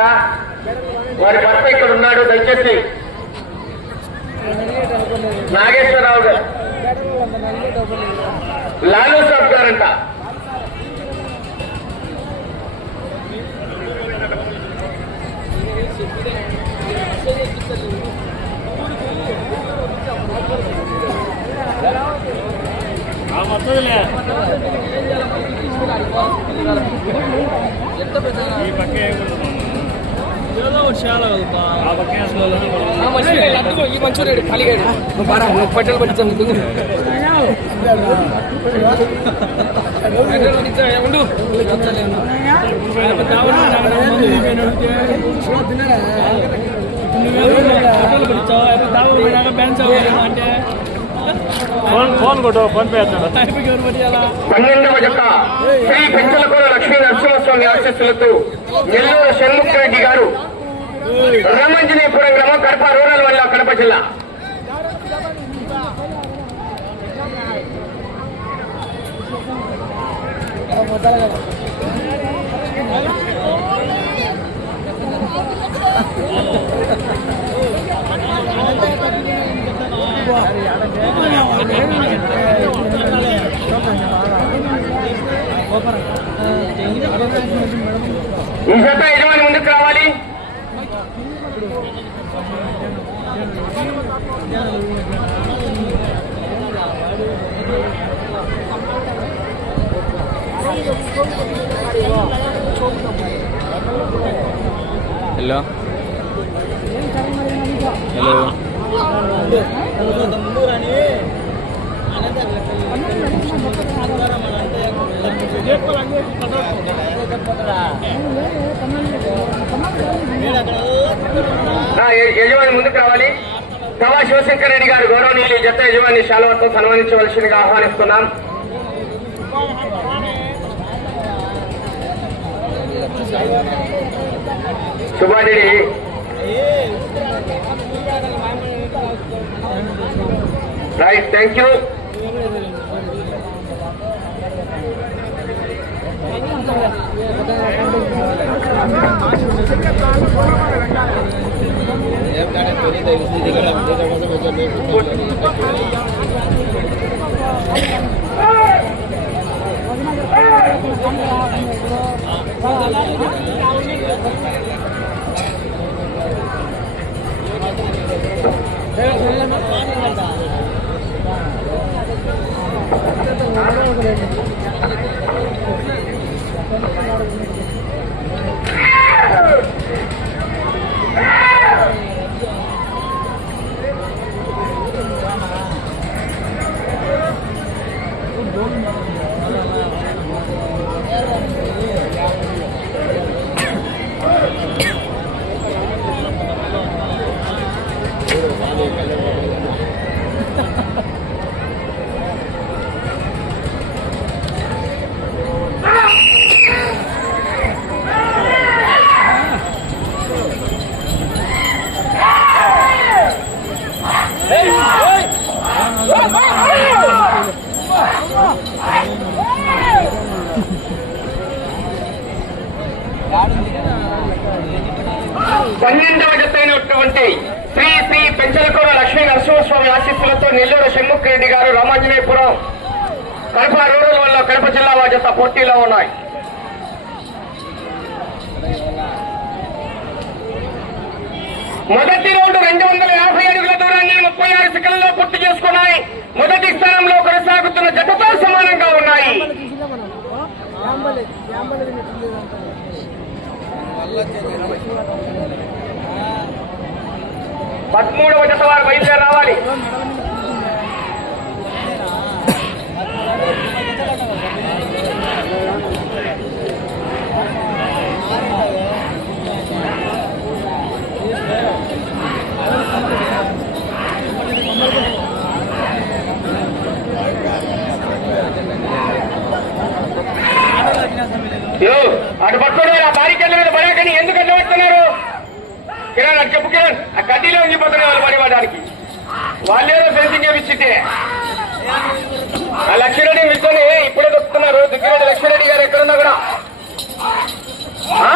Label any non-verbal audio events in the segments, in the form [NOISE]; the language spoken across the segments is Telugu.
నాగమ్మ వారి భర్త ఇక్కడ ఉన్నాడు దయచేసి. నాగేశ్వరరావు గారు. లాలూ సాబ్ గారంట. వస్తుందిలే ఈ పక్కే ఆ ఈ మంచూరియా ఖాళీగాడు నువ్వు బారా నువ్వు పెట్టెలు పట్టించాను నువ్వు పెట్టెలు పట్టించా ఫోన్ ఫోన్ కొట్టు ఫోన్ పే పన్నెండవ జత. శ్రీ పెంచలకూర లక్ష్మీ నరసింహస్వామి ఆశస్సులతో నెల్లూరు షణ్ముఖ రెడ్డి గారు రామంజనీపురం గ్రామం కడప రూరల్ వల్ల కడప జిల్లా. ఈ జత యజమాని ముందుకు రావాలి. హలో. హలో. య- యజమాని ముందుకు రావాలి. కవా శివశంకర్ రెడ్డి గారు గౌరవనీయులు ఈ జత యజమాని శాలవతో సన్మానించవలసిందిగా ఆహ్వానిస్తున్నాం. సుభారెడ్డి రైట్ థ్యాంక్ యూ ये गाड़ी तो नहीं देखी थी गाड़ी देखा था मैं तो नहीं పన్నెండవ ఉన్నటువంటి శ్రీ శ్రీ పెంచలకూర లక్ష్మీ నరసింహస్వామి ఆశీస్సులతో నెల్లూరు షణ్ముఖరెడ్డి గారు రామాంజనేయపురం కడప రూరల్ వల్ల కడప జిల్లా వారి పోటీలో ఉన్నాయి. మొదటి రౌండ్ రెండు వందల యాభై అడుగుల దూరాన్ని ముప్పై ఆరు సెకండ్లలో పూర్తి చేసుకున్నాయి. మొదటి స్థానంలో కొనసాగుతున్న జట్టుతో సమానంగా ఉన్నాయి. పదమూడవ జత వారు బయలుదేరి రావాలి ఆ లక్ష్మీరెడ్డి మీతోనే ఇప్పుడే దొక్కుతున్నారు దిగ్గిరెడ్డి లక్ష్మీరెడ్డి గారు ఎక్కడున్నా కూడా ఆ!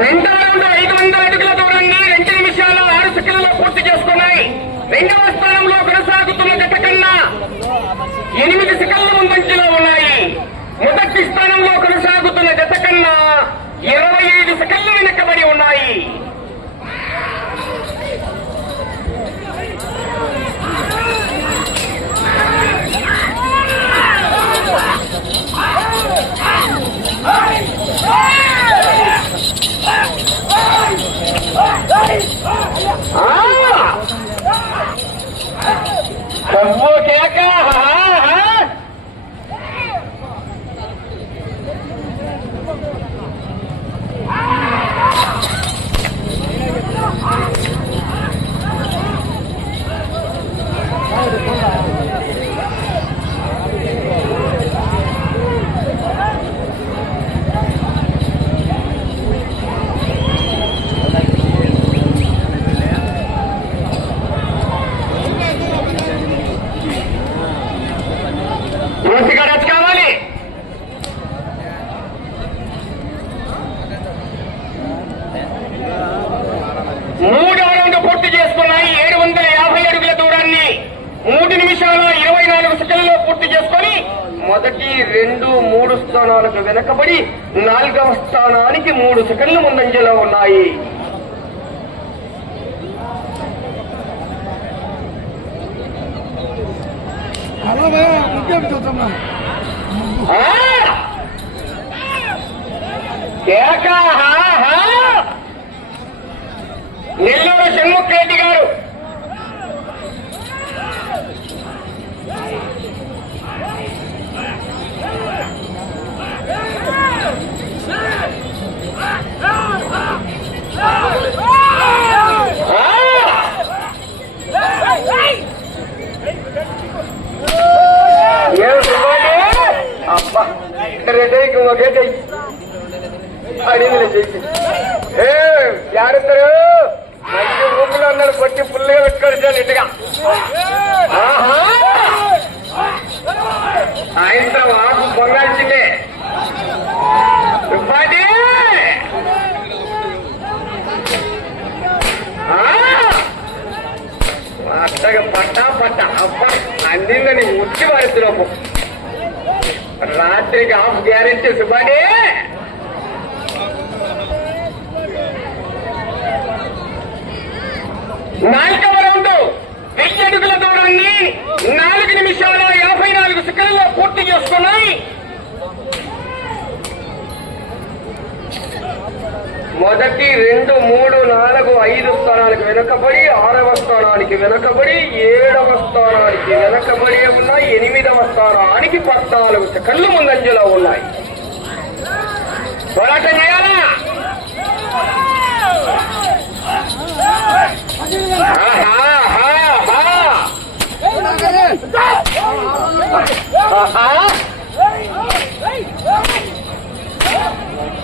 రెండవ రౌండ్ ఐదు వందల అడుగుల దూరాన్ని రెండు నిమిషాలు ఆరు సెకండ్లలో పూర్తి చేసుకున్నాయి రెండవ స్థానంలో కొనసాగుతున్న గత కన్నా ఎనిమిది సెకండ్ల ముందంజలో ఉన్నాయి. మొదటి స్థానంలో కొనసాగుతున్న గత కన్నా ఇరవై ఐదు సెకండ్లు వెనకబడి ఉన్నాయి. మూడవ రౌండ్ పూర్తి చేసుకున్నాయి ఏడు వందల యాభై అడుగుల దూరాన్ని మూడు నిమిషాల ఇరవై నాలుగు సెకండ్లలో పూర్తి చేసుకొని మొదటి రెండు మూడు స్థానాలకు వెనకబడి నాలుగవ స్థానానికి మూడు సెకండ్లు ముందంజలో ఉన్నాయి! కేక హా, హా! నెల్లూరు షణ్ముఖ్ రెడ్డి గారు. లోపు రాత్రికి హాఫ్ గ్యారెంటీ సుబ్బాడి నాలుగవ రౌండ్ వెయ్యి అడుగుల దూరాన్ని నాలుగు నిమిషాల యాభై నాలుగు సెకండ్లలో పూర్తి చేసుకున్నాయి. మొదటి రెండు మూడు నాలుగు ఐదు స్థానానికి వెనుకబడి ఆరవ స్థానానికి వెనుకబడి ఏడవ స్థానానికి వెనకబడి ఉన్నాయి ఎనిమిదవ స్థానానికి పద్నాలుగు సెకండ్లు ముందంజలో ఉన్నాయి. పోరాటం చేయాలా? ఆహా,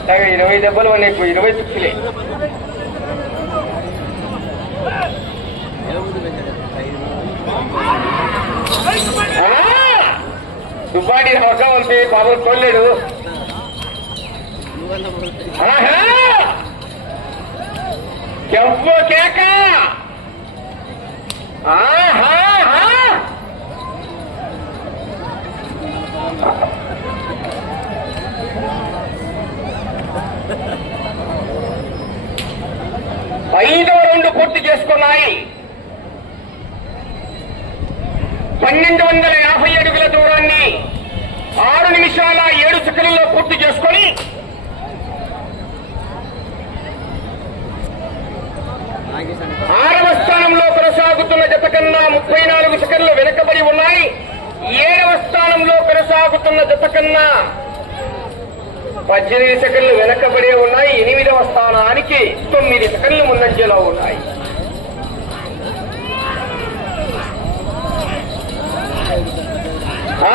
నాకు ఇరవై దెబ్బలు నీకు ఇరవై చుక్కులే. దుబ్బాటి మొఖం ఉంది పాపం తోలేడు ఎవ్వ కేక! ఆహా! [LAUGHS] ఐదవ రౌండ్ పూర్తి చేసుకున్నాయి. పన్నెండు వందల యాభై అడుగుల దూరాన్ని ఆరు నిమిషాల ఏడు సెకండ్లో పూర్తి చేసుకొని ఆరవ స్థానంలో కొనసాగుతున్న జత కన్నా ముప్పై నాలుగు సెకండ్లు వెనుకబడి ఉన్నాయి. ఏడవ స్థానంలో కొనసాగుతున్న జత కన్నా పద్దెనిమిది సెకండ్లు వెనకబడే ఉన్నాయి. ఎనిమిదవ స్థానానికి తొమ్మిది సెకండ్లు ముందంజలో ఉన్నాయి. ఆ!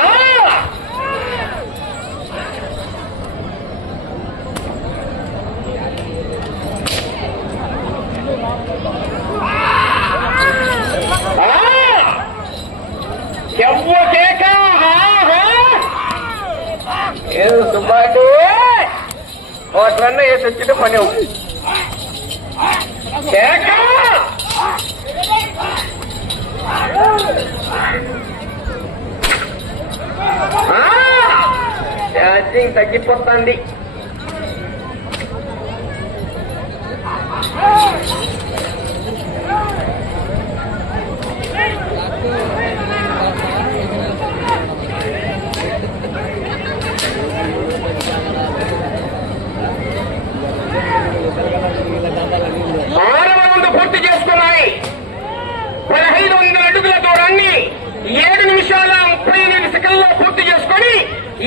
ఆ! ఎవ్వ కేక ఆహా! ఏదో సుబ్బాటి ఒకటన్నా వేసి వచ్చిన పని అవుతుంది. ఛార్జింగ్ తగ్గిపోతుంది ఆరవ రౌండ్ పూర్తి చేసుకున్నాయి పదహైదు వందల అడుగుల దూరాన్ని ఏడు నిమిషాల ముప్పై ఎనిమిది సెకండ్లో పూర్తి చేసుకొని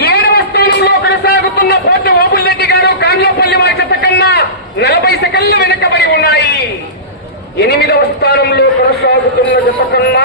ఏడవ స్థానంలో కొనసాగుతున్న పోటీ ఓపులరెడ్డి గారు కాండ్లపల్లి వారి చెత్త కన్నా నలభై సెకండ్లు వెనుకబడి ఉన్నాయి. ఎనిమిదవ స్థానంలో కొనసాగుతున్న జత కన్నా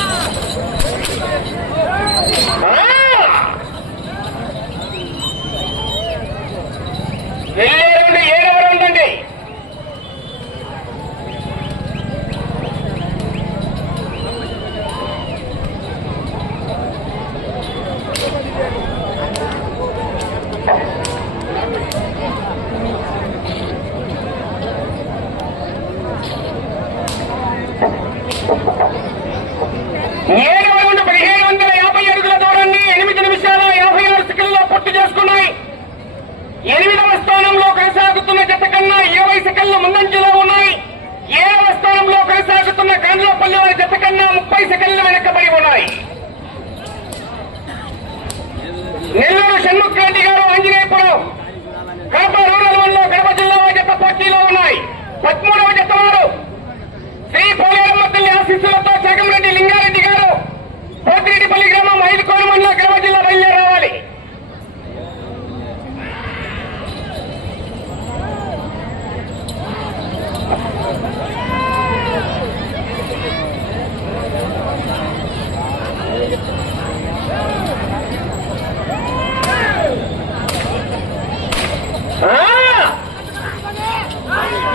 వెళ్ళే రెండు ఏడవ రౌండ్ అండి ఏడవ రౌండ్ పదిహేను వందల యాభై అడుగుల దూరాన్ని ఎనిమిది నిమిషాల యాభై ఆరు సెకండ్లో పూర్తి చేసుకున్నాయి ఎనిమిదవ స్థానంలో కొనసాగుతున్న జత కన్నా ఇరవై సెకండ్లు ముందంజలో ఉన్నాయి ఏడవ స్థానంలో కొనసాగుతున్న వారి జత కన్నా ముప్పై సెకండ్లు వెనకబడి ఉన్నాయి. నెల్లూరు షణ్ముఖ్ రెడ్డి గారు ఆంజనేయపురం కడప రూరల్ వన్లో కడప జిల్లా జత పోటీలో ఉన్నాయి. పదమూడవ జత వారు శ్రీ పోలేరమ్మ తల్లి ఆశీస్సులతో జగన్ రెడ్డి లింగారెడ్డి గారు పోతిరెడ్డిపల్లి గ్రామం ఐదు కోణమంలో కడప జిల్లా బయలుదేరి రావాలి ఆ!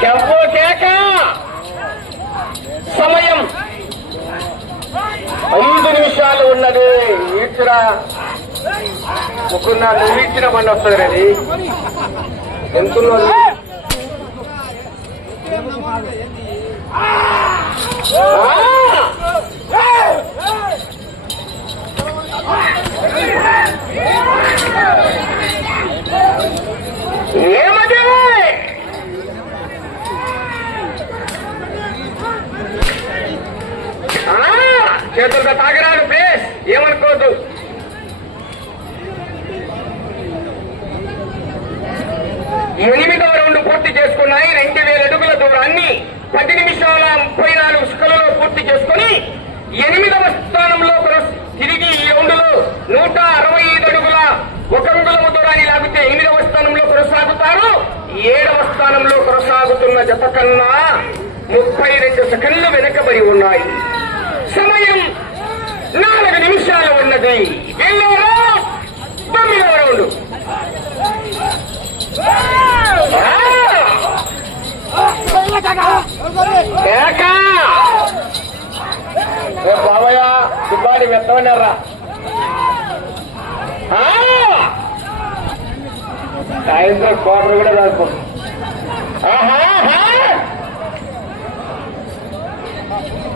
చెవ్వు కేక సమయం ఐదు నిమిషాలు ఉన్నది ఈడ్చురా ముక్కున్న నువ్వు ఇచ్చిన బండి వస్తుంది రండి ఎంత ఉన్నది? ఏమది ఆ, చేతులతో తాగరాదు ప్లీజ్ ఏమనుకోవద్దు ఎనిమిదవ రౌండ్ పూర్తి చేసుకున్నాయి రెండు వేల అడుగుల దూరాన్ని పది నిమిషాల ముప్పై నాలుగు సుకలలో పూర్తి చేసుకుని ఎనిమిదవ స్థానంలో కొనస- తిరిగి ఈ రౌండ్లో నూట అరవై ఐదు అడుగుల ఒక అంగుళము దూరాన్ని లాగితే ఎనిమిదవ స్థానంలో కొనసాగుతారు ఏడవ స్థానంలో కొనసాగుతున్న జత కన్నా ముప్పై రెండు సెకండ్లు వెనకబడి ఉన్నాయి సమయం నాలుగు నిమిషాలు ఉన్నది. వెళ్ళారా? తొమ్మిదవ రౌండ్. బాబయ్య దుబ్బాడి మెత్తమన్నారా? సాయంత్రం కోటర్ కూడా రాసుకో. ఆహా ఆహా. అన్నా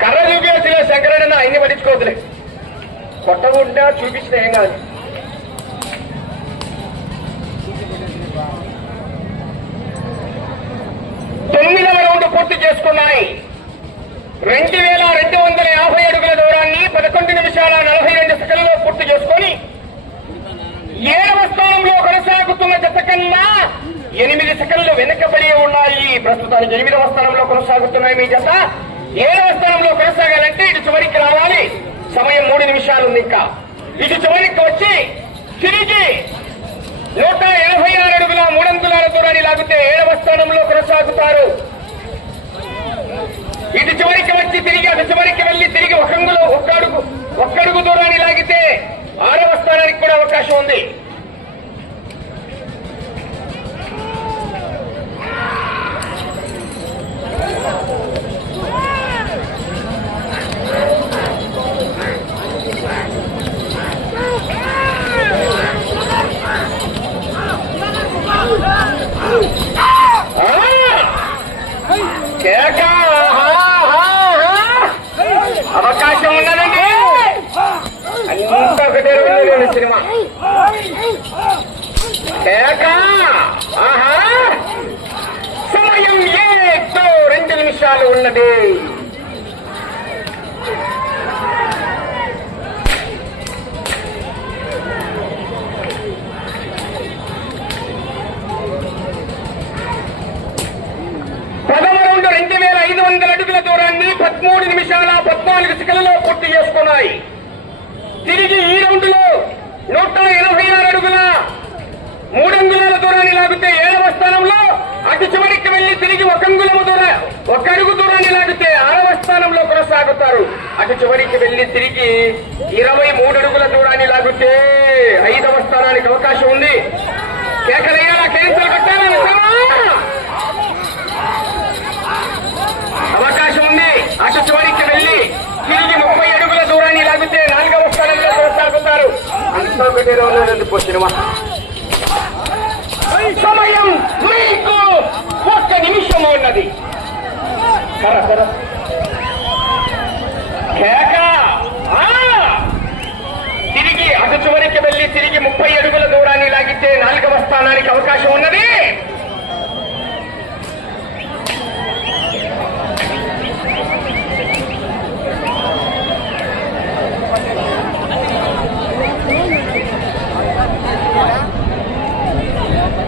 కర్ర చూపించలే శంకరన్న అన్ని పట్టించుకోవద్దులే. కొట్టకుండా చూపించిన ఏం కాదు. తొమ్మిదవ రౌండ్ పూర్తి చేసుకున్నాయి. రెండు వేల రెండు వందల యాభై అడుగుల దూరాన్ని పదకొండు నిమిషాల నలభై రెండు సెకండ్లో పూర్తి చేసుకొని ఏడవ స్థానంలో కొనసాగుతున్న జత కన్నా ఎనిమిది సెకండ్లు వెనుకబడి ఉన్నాయి. ప్రస్తుతానికి ఎనిమిదవ స్థానంలో కొనసాగుతున్నాయి మీ జత. ఏడవ స్థానంలో కొనసాగాలంటే ఇటు చివరికి రావాలి. సమయం మూడు నిమిషాలు ఉంది ఇంకా. ఇటు చివరికి వచ్చి తిరిగి నూట ఎనభై ఆరు అడుగుల మూడంతులాల దూరాన్ని లాగితే ఏడవ స్థానంలో కొనసాగుతారు. ఇటు చివరికి వచ్చి తిరిగి అటు చివరికి వెళ్ళి తిరిగి ఒక ఒక్కడుగు ఒక్కడుగు దూరాన్ని లాగితే ఆరవ స్థానానికి కూడా అవకాశం ఉంది. అవకాశం ఉన్నదండి అంతా ఒకటే రోజులోని సినిమా కేక! ఆహా! సమయం ఏదో రెండు నిమిషాలు ఉన్నది దూరాన్ని పదమూడు నిమిషాల పద్నాలుగు సెకండ్లలో పూర్తి చేసుకున్నాయి. తిరిగి ఈ రౌండ్లో నూట ఎనభై ఆరు అడుగుల మూడు అంగుళాల దూరాన్ని లాగితే ఏడవ స్థానంలో అటు చివరికి వెళ్ళి తిరిగి ఒక అంగుళము దూరం ఒక అడుగు దూరాన్ని లాగితే ఆరవ స్థానంలో కొనసాగుతారు. అటు చివరికి వెళ్ళి తిరిగి ఇరవై మూడు అడుగుల దూరాన్ని లాగితే ఐదవ స్థానానికి అవకాశం ఉంది కేకలయ్యాలా కేసులు కట్టాలా అవకాశం ఉంది అటు చివరికి వెళ్ళి తిరిగి ముప్పై అడుగుల దూరాన్ని లాగితే నాలుగవ స్థానంలో కొనసాగుతారు అంతా సినిమా. సమయం మీకు ఒక్క నిమిషం ఉన్నది. కేక. ఆ! తిరిగి అటు చివరికి వెళ్ళి తిరిగి ముప్పై అడుగుల దూరాన్ని లాగితే నాలుగవ స్థానానికి అవకాశం ఉన్నది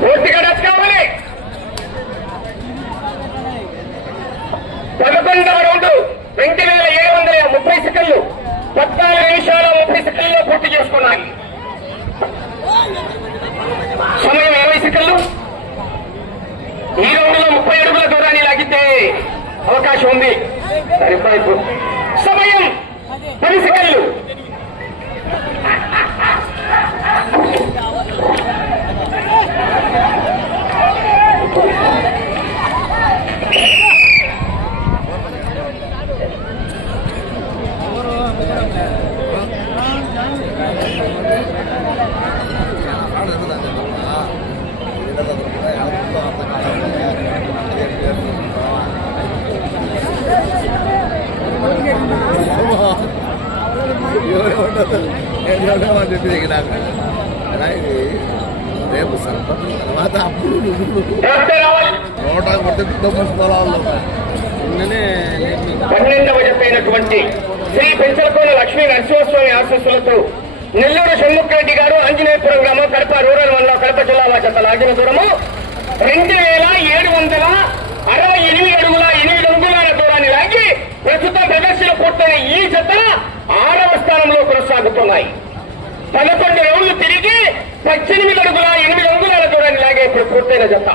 పూర్తిగా డచ్ కావాలి పదకొండవ రౌండ్ రెండు వేల ఏడు వందల ముప్పై సెకండ్లు పద్నాలుగు నిమిషాల ముప్పై సెకండ్లో పూర్తి చేసుకున్నాయి. సమయం ఇరవై సెకండ్లు. ఈ రౌండ్లో ముప్పై అడుగుల దూరాన్ని లాగితే అవకాశం ఉంది. సరిపోయి సమయం పది సెకండ్లు. ఎవరు ఉండదు అని చెప్పి దిగినాక రేపు సరిపడి తర్వాత అప్పుడు నోట కొడితే పెద్ద మనిషి పొలాల్లో పన్నెండవ చెప్పైనటువంటి శ్రీ పెంచలకోన లక్ష్మీ నరసింహస్వామి ఆశీస్సులతో నెల్లూరు షణ్ముఖరెడ్డి గారు ఆంజనేయపురం గ్రామం కడప రూరల్ మండలం కడప జిల్లా వాచత లాగిన దూరము. రెండు వేల ఏడు వందల అరవై ఎనిమిది అడుగుల ఎనిమిది అంగుళాల దూరాన్ని లాగి ప్రస్తుతం ప్రదర్శన కొట్టిన ఈ జత ఆరవ స్థానంలో కొనసాగుతున్నాయి. పదకొండు రౌండ్లు తిరిగి పద్దెనిమిది అడుగుల ఎనిమిది అంగుళాల దూరాన్ని లాగే ఇప్పుడు పూర్తయిన జత.